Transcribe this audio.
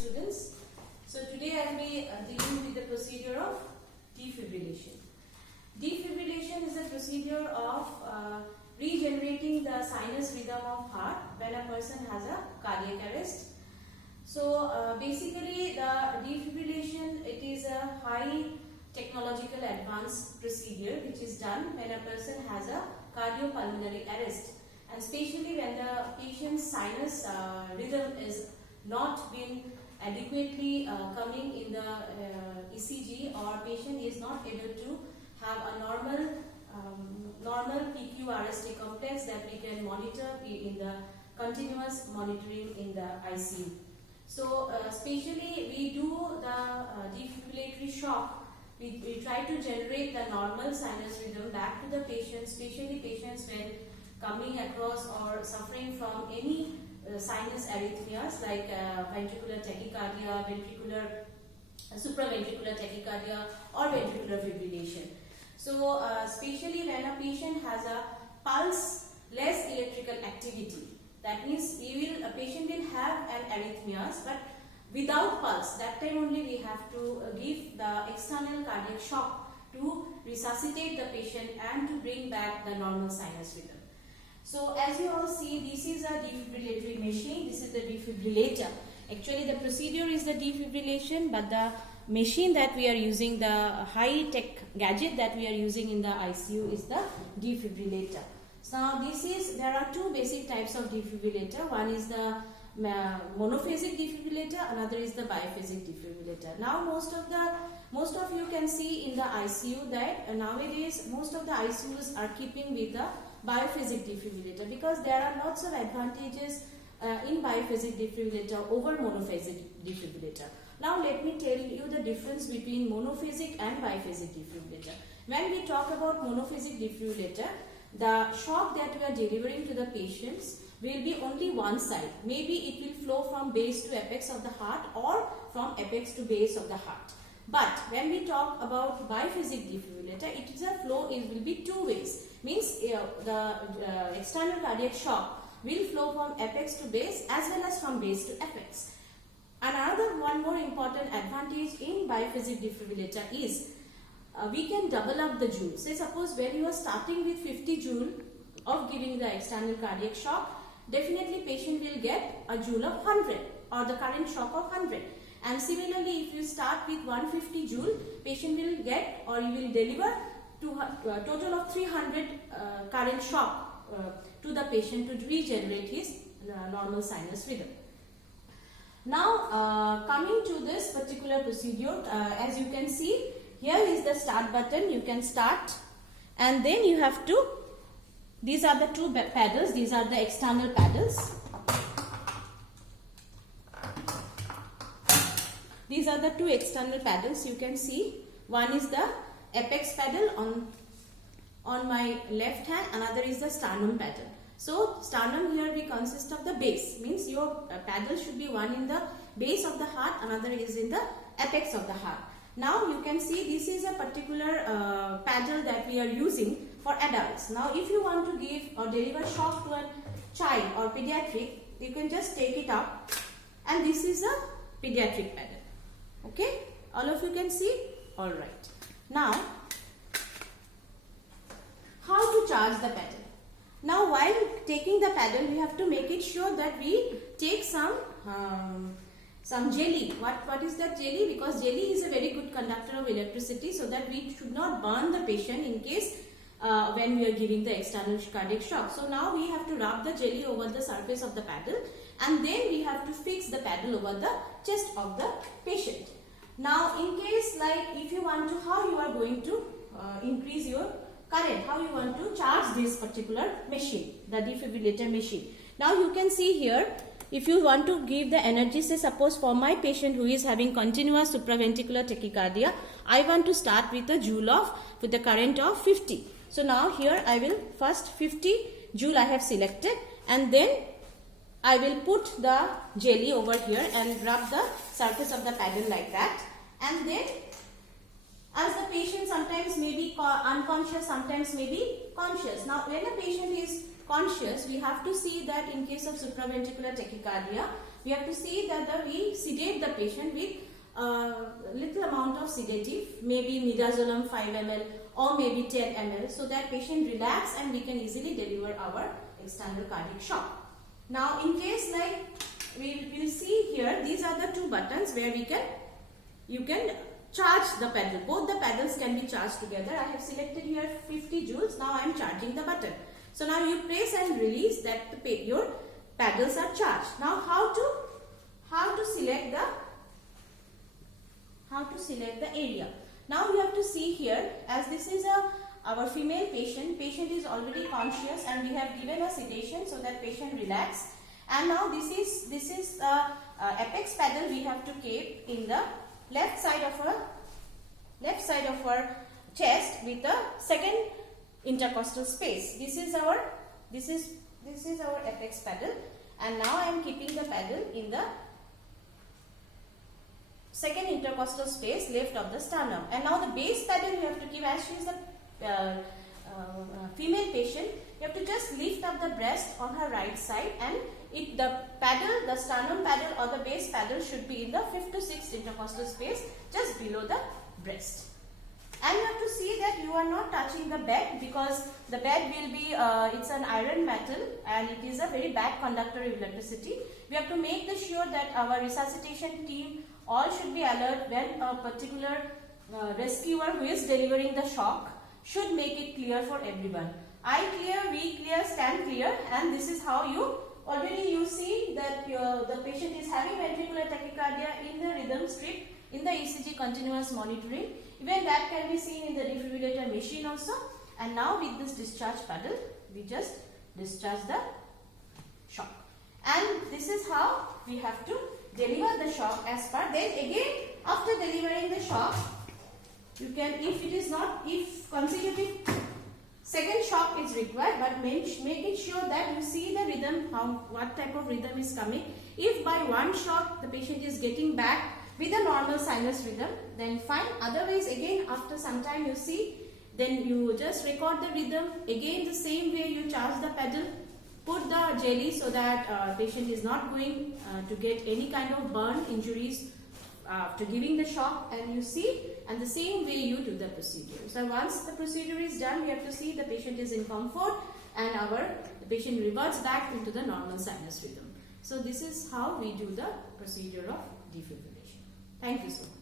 students. So today I will be dealing with the procedure of defibrillation. Defibrillation is a procedure of regenerating the sinus rhythm of heart when a person has a cardiac arrest. So basically the defibrillation, it is a high technological advanced procedure which is done when a person has a cardiopulmonary arrest, and especially when the patient's sinus rhythm is not been adequately coming in the ECG, or patient is not able to have a normal PQ-RST complex that we can monitor in the continuous monitoring in the ICU. So especially we do the defibrillatory shock. We try to generate the normal sinus rhythm back to the patient, especially patients when coming across or suffering from any sinus arrhythmias like ventricular tachycardia, supraventricular tachycardia, or ventricular fibrillation. So especially when a patient has a pulse-less electrical activity, that means a patient will have an arrhythmias but without pulse. That time only we have to give the external cardiac shock to resuscitate the patient and to bring back the normal sinus rhythm. So as you all see, this is a defibrillatory machine. This is the defibrillator. Actually the procedure is the defibrillation, but the machine that we are using, the high-tech gadget that we are using in the ICU is the defibrillator. So now there are two basic types of defibrillator. One is the monophasic defibrillator, another is the biphasic defibrillator. Now most of you can see in the ICU that nowadays most of the ICUs are keeping with the biphasic defibrillator because there are lots of advantages in biphasic defibrillator over monophasic defibrillator. Now let me tell you the difference between monophasic and biphasic defibrillator. When we talk about monophasic defibrillator, the shock that we are delivering to the patients will be only one side. Maybe it will flow from base to apex of the heart or from apex to base of the heart. But when we talk about biphasic defibrillator, it is a flow, it will be two ways. Means the external cardiac shock will flow from apex to base as well as from base to apex. One more important advantage in biphasic defibrillator is we can double up the joule. Say suppose when you are starting with 50 joule of giving the external cardiac shock, definitely patient will get a joule of 100 or the current shock of 100. And similarly, if you start with 150 joule, patient will get or you will deliver a total of 300 current shock to the patient to regenerate his normal sinus rhythm. Now coming to this particular procedure, as you can see, here is the start button. You can start, and then you have to, these are the two paddles, these are the external paddles. These are the two external paddles you can see. One is the apex paddle on my left hand, another is the sternum paddle. So sternum here we consist of the base, means your paddle should be one in the base of the heart, another is in the apex of the heart. Now you can see this is a particular paddle that we are using for adults. Now if you want to give or deliver shock to a child or pediatric, you can just take it up, and this is a pediatric paddle. Okay, all of you can see? Alright. Now, how to charge the paddle? Now while taking the paddle, we have to make it sure that we take some jelly. What is that jelly? Because jelly is a very good conductor of electricity, so that we should not burn the patient in case when we are giving the external cardiac shock. So now we have to rub the jelly over the surface of the paddle, and then we have to fix the paddle over the chest of the patient. Now in case like if you want to, how you are going to increase your current, how you want to charge this particular machine, the defibrillator machine. Now you can see here, if you want to give the energy, say suppose for my patient who is having continuous supraventricular tachycardia, I want to start with a joule with the current of 50. So now here I will first 50 joule I have selected, and then I will put the jelly over here and rub the surface of the paddle like that, and then as the patient sometimes may be unconscious, sometimes may be conscious. Now when a patient is conscious, we have to see that in case of supraventricular tachycardia, we have to see that we sedate the patient with little amount of sedative, maybe midazolam 5 ml or maybe 10 ml, so that patient relax and we can easily deliver our external cardiac shock. Now in case like we will see here, these are the two buttons where you can charge the pedal. Both the pedals can be charged together. I have selected here 50 joules. Now I am charging the button. So now you press and release that your pedals are charged. Now how to select the area. Now you have to see here, as this is our female patient. Patient is already conscious and we have given a sedation so that patient relax. And now this is apex pedal we have to keep in the left side of her chest with the second intercostal space. This is our apex pedal, and now I am keeping the pedal in the second intercostal space left of the sternum. And now the base pedal you have to keep, as she is a female patient, you have to just lift up the breast on her right side, and the sternum pedal or the base pedal should be in the 5th to 6th intercostal space just below the breast. And you have to see that you are not touching the bed, because the bed will be, it's an iron metal and it is a very bad conductor of electricity. We have to make sure that our resuscitation team all should be alert when a particular rescuer who is delivering the shock should make it clear for everyone. I clear, we clear, stand clear, and this is how you see that the patient is having ventricular tachycardia in the rhythm strip, in the ECG continuous monitoring. Even that can be seen in the defibrillator machine also. And now with this discharge pedal, we just discharge the shock. And this is how we have to deliver the shock as per. Then again, after delivering the shock, you can, if consecutive second shock is required, but making sure that you see the rhythm, what type of rhythm is coming. If by one shock the patient is getting back with a normal sinus rhythm, then fine. Otherwise, again after some time you see, then you just record the rhythm. Again the same way you charge the pedal, put the jelly so that patient is not going to get any kind of burn injuries after giving the shock, and you see, and the same way you do the procedure. So once the procedure is done, we have to see the patient is in comfort and the patient reverts back into the normal sinus rhythm. So this is how we do the procedure of defibrillation. Thank you so much.